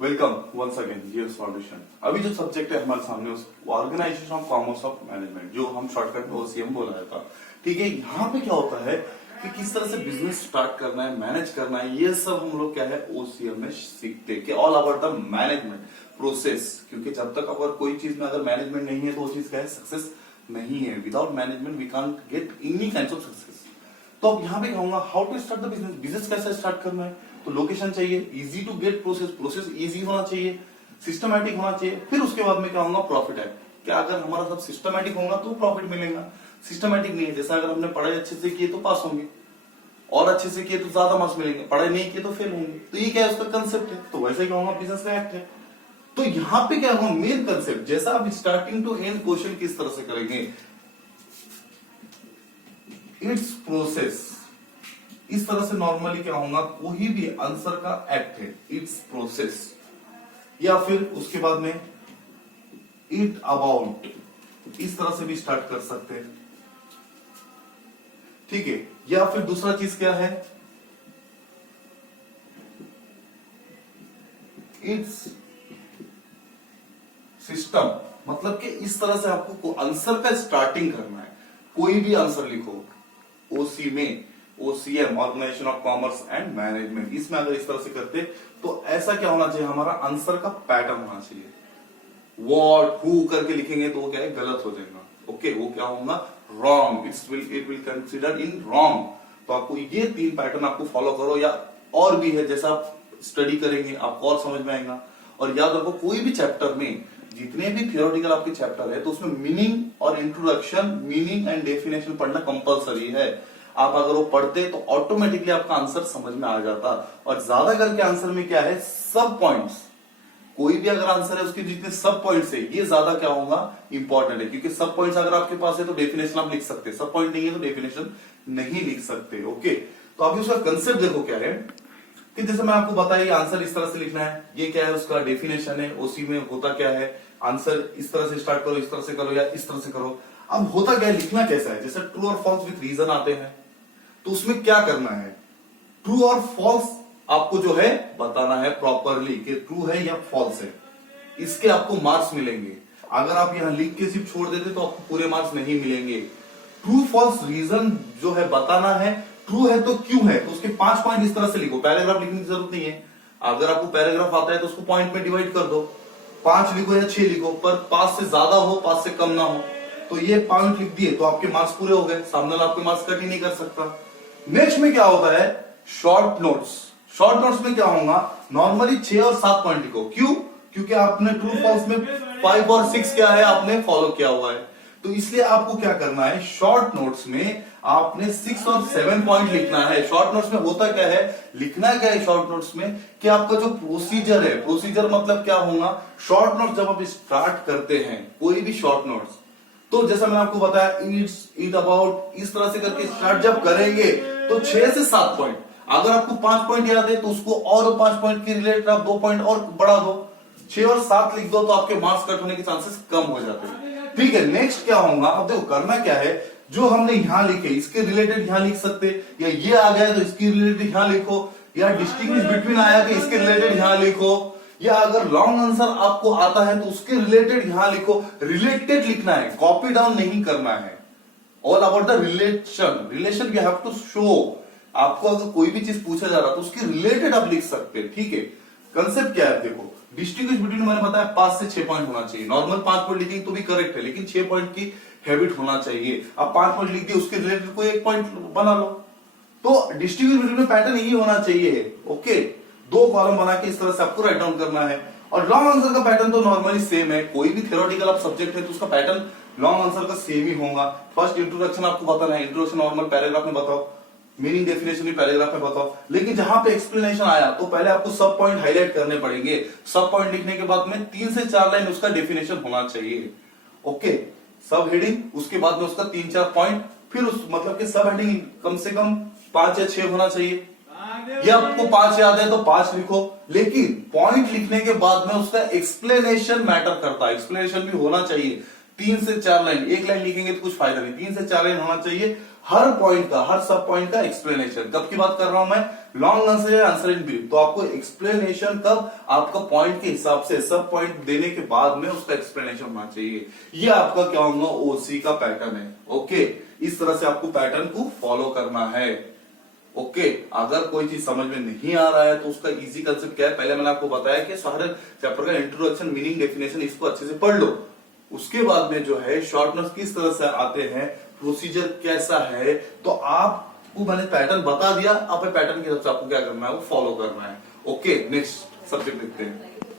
Welcome once again dear solution. अभी जो subject है हमारे सामने organisation of commerce of management, जो हम शॉर्टकट में ओसीएम बोला था। ठीक है, यहाँ पे क्या होता है कि किस तरह से बिजनेस स्टार्ट करना है, मैनेज करना है, ये सब हम लोग क्या है ओसीएम में सीखते हैं कि all about the management process. क्योंकि जब तक अगर कोई चीज में अगर मैनेजमेंट नहीं है तो वो चीज क्या है, सक्सेस नहीं है। Without management we can't get any kind of success. तो अब यहाँ पे कहूंगा how to start the business. Business कैसे स्टार्ट करना है, तो लोकेशन चाहिए, easy to get process, process easy होना चाहिए, सिस्टमैटिक होना चाहिए। फिर उसके बाद में क्या होगा, प्रॉफिट है। क्या अगर हमारा सब सिस्टमैटिक होगा तो प्रॉफिट मिलेगा। सिस्टमैटिक नहीं है, जैसा अगर हमने पढ़ाई अच्छे से किए तो पास होंगे, और अच्छे से किए तो ज्यादा मार्क्स मिलेंगे, पढ़ाई नहीं किए तो फेल होंगे। तो ये क्या है, उसका कंसेप्ट है। तो वैसे ही कहूंगा बिजनेस का एक्ट है। तो यहाँ पे क्या होगा, मेन कंसेप्ट, जैसा आप स्टार्टिंग टू एंड क्वेश्चन किस तरह से करेंगे, इट्स प्रोसेस। इस तरह से नॉर्मली क्या होगा, कोई भी आंसर का एक्ट है, इट्स प्रोसेस, या फिर उसके बाद में इट अबाउट, इस तरह से भी स्टार्ट कर सकते हैं। ठीक है, या फिर दूसरा चीज क्या है, इट्स सिस्टम। मतलब कि इस तरह से आपको आंसर का स्टार्टिंग करना है। कोई भी आंसर लिखो ओसी में, OCM organisation of commerce and management, इसमें अगर इस तरह से करते तो ऐसा क्या होना चाहिए, हमारा आंसर का पैटर्न होना चाहिए। व्हाट हु करके लिखेंगे तो वो क्या है, गलत हो जाएगा। ओके, वो क्या होगा, wrong. It will consider in wrong. तो आपको ये 3 पैटर्न आपको फॉलो करो, या और भी है, जैसा आप स्टडी करेंगे आपको और समझ में आएगा। और याद रखो, कोई भी चैप्टर में जितने भी थियोरेटिकल आपके चैप्टर है तो उसमें मीनिंग और इंट्रोडक्शन, मीनिंग एंड डेफिनेशन पढ़ना कंपलसरी है। आप अगर वो पढ़ते तो ऑटोमेटिकली आपका आंसर समझ में आ जाता। और ज्यादा करके आंसर में क्या है, सब पॉइंट्स। कोई भी अगर आंसर है उसके जितने सब पॉइंट्स है, ये ज्यादा क्या होगा, इंपॉर्टेंट है। क्योंकि सब पॉइंट्स अगर आपके पास है तो डेफिनेशन आप लिख सकते हैं, सब पॉइंट नहीं है तो डेफिनेशन नहीं लिख सकते। ओके, तो अभी उसका कंसेप्ट देखो क्या है, कि जैसे मैं आपको बताया आंसर इस तरह से लिखना है, ये क्या है, उसका डेफिनेशन है, उसी में होता क्या है, आंसर इस तरह से स्टार्ट करो, इस तरह से करो या इस तरह से करो। अब होता क्या है, लिखना कैसा है, जैसे ट्रू और फॉल्स विथ रीजन आते हैं, तो उसमें क्या करना है, ट्रू और फॉल्स आपको जो है बताना है प्रॉपरली कि ट्रू है या फॉल्स है। इसके आपको मार्क्स मिलेंगे। अगर आप यहां लिख के सिर्फ छोड़ देते तो आपको पूरे मार्क्स नहीं मिलेंगे। ट्रू फॉल्स रीजन जो है बताना है, ट्रू है तो क्यों है, तो उसके 5 पॉइंट इस तरह से लिखो। पैराग्राफ लिखने की जरूरत नहीं है, अगर आपको पैराग्राफ आता है तो उसको पॉइंट में डिवाइड कर दो, 5 लिखो या 6 लिखो, पर 5 से ज्यादा हो, 5 से कम ना हो। तो ये पॉइंट लिख दिए तो आपके मार्क्स पूरे हो गए, सामने वाला आपके मार्क्स कट ही नहीं कर सकता। नेक्स्ट में क्या होता है, शॉर्ट नोट्स। शॉर्ट नोट्स में क्या होगा, नॉर्मली 6 और 7 पॉइंट लिखो। क्यों, क्योंकि आपने ट्रू फॉल्स में 5 और 6 क्या है, आपने फॉलो किया हुआ है। तो इसलिए आपको क्या करना है, शॉर्ट नोट्स में आपने 6 और 7 पॉइंट लिखना है। शॉर्ट नोट्स में होता क्या है, लिखना क्या है शॉर्ट नोट्स में, कि आपका जो प्रोसीजर है, प्रोसीजर मतलब क्या होगा, शॉर्ट नोट्स जब आप स्टार्ट करते हैं कोई भी शॉर्ट नोट्स, तो जैसा मैंने आपको बताया इट्स, इट अबाउट, इस तरह से करके स्टार्ट जब करेंगे तो 6 से 7 पॉइंट। अगर आपको 5 पॉइंट याद है तो उसको और 5 पॉइंट के रिलेटेड आप 2 पॉइंट और बढ़ा दो, 6 और 7 लिख दो, तो आपके मार्क्स कट होने के चांसेस कम हो जाते हैं। ठीक है, नेक्स्ट क्या होगा, अब देखो करना क्या है, जो हमने यहां लिखे इसके रिलेटेड यहां लिख सकते, या ये आ गया तो इसके रिलेटेड यहां लिखो, या डिस्टिंग्विश बिटवीन आया कि इसके रिलेटेड यहां लिखो, या अगर लॉन्ग आंसर आपको आता है तो उसके रिलेटेड यहां लिखो। रिलेटेड लिखना है, कॉपी डाउन नहीं करना है। All about the relation, relation you have to show. आपको अगर कोई भी चीज पूछा जा रहा तो उसके रिलेटेड आप लिख सकते हैं। ठीक है, कंसेप्ट क्या है, देखो डिस्टिंग्विश बिटवीन मैंने बताया 5 से 6 पॉइंट होना चाहिए। नॉर्मल 5 पॉइंट लिखेंगे तो भी करेक्ट है, लेकिन 6 पॉइंट की हैबिट होना चाहिए। आप 5 पॉइंट लिख दिए, उसके रिलेटेड कोई 1 पॉइंट बना लो। तो डिस्टिंग्विश बिटवीन में पैटर्न यही होना चाहिए। ओके, 2 कॉलम बना के इस तरह से आपको राइट डाउन करना है। और लॉन्ग आंसर का पैटर्न तो नॉर्मली सेम है, कोई भी थ्योरेटिकल आप सब्जेक्ट है तो उसका पैटर्न लॉन्ग आंसर का सेम ही होगा। फर्स्ट इंट्रोडक्शन आपको बताना है, इंट्रोडक्शन नॉर्मल पैराग्राफ में बताओ, मीनिंग डेफिनेशन भी पैराग्राफ में बताओ, लेकिन जहां पे एक्सप्लेनेशन आया तो पहले आपको सब पॉइंट हाईलाइट करने पड़ेंगे। सब पॉइंट लिखने के बाद में 3 से 4 लाइन उसका डेफिनेशन होना चाहिए। ओके, सब हेडिंग, उसके बाद में उसका 3-4 पॉइंट, फिर उस मतलब कि सब हेडिंग कम से कम 5 या 6 होना चाहिए। या आपको 5 याद है तो 5 लिखो, लेकिन पॉइंट लिखने के बाद में उसका एक्सप्लेनेशन मैटर करता है, एक्सप्लेनेशन भी होना चाहिए। 3 से 4 लाइन, 1 लाइन लिखेंगे तो कुछ फायदा नहीं, 3 से 4 लाइन होना चाहिए हर पॉइंट का, हर सब पॉइंट का एक्सप्लेनेशन। कब की बात कर रहा हूं मैं, लॉन्ग आंसर या आंसर इन ब्रीफ। तो आपको एक्सप्लेनेशन कब, आपका पॉइंट के हिसाब से सब पॉइंट देने के बाद में उसका एक्सप्लेनेशन होना चाहिए। ये आपका क्या होगा, ओसी का पैटर्न है। ओके, इस तरह से आपको पैटर्न को फॉलो करना है। ओके, अगर कोई चीज समझ में नहीं आ रहा है तो उसका इजी कंसेप्ट क्या है, पहले मैंने आपको बताया कि सारे चैप्टर का इंट्रोडक्शन, मीनिंग, डेफिनेशन, इसको अच्छे से पढ़ लो। उसके बाद में जो है शॉर्ट नोट्स किस तरह से आते हैं, प्रोसीजर कैसा है, तो आपको मैंने पैटर्न बता दिया। अब पैटर्न के हिसाब से आपको क्या करना है, वो फॉलो करना है। ओके, नेक्स्ट सब्जेक्ट देखते हैं।